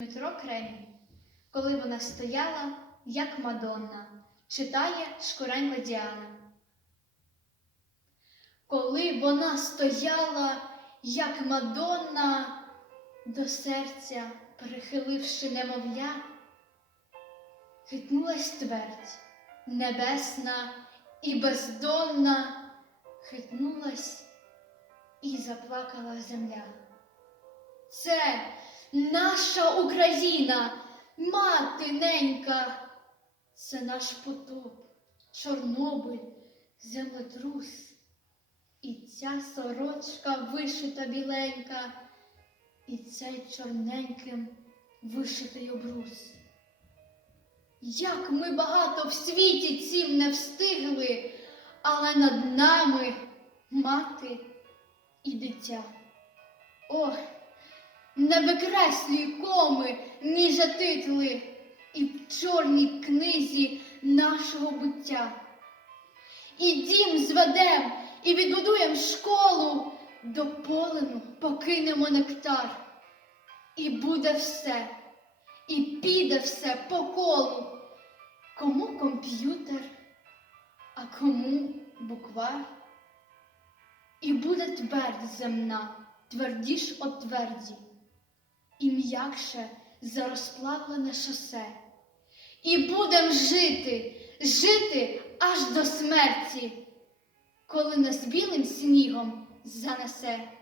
Дмитро Кремінь, коли вона стояла, як Мадонна, читає шкуренька Діана. Коли вона стояла, як Мадонна, до серця прихиливши немовля, хитнулась твердь, небесна і бездонна, хитнулась і заплакала земля. Це наша Україна, мати ненька, це наш потоп, Чорнобиль, землетрус. І ця сорочка вишита біленька, і цей чорненьким вишитий обрус. Як ми багато в світі цим не встигли, але над нами мати і дитя. Ох, не викреслюй коми, ніже титли, і в чорній книзі нашого буття. І дім зведем, і відбудуєм школу, до полену покинемо нектар. І буде все, і піде все по колу. Кому комп'ютер, а кому буквар. І буде твердь земна, твердіш от тверді, м'якше за розплавлене шосе. І будем жити, жити аж до смерті, коли нас білим снігом занесе.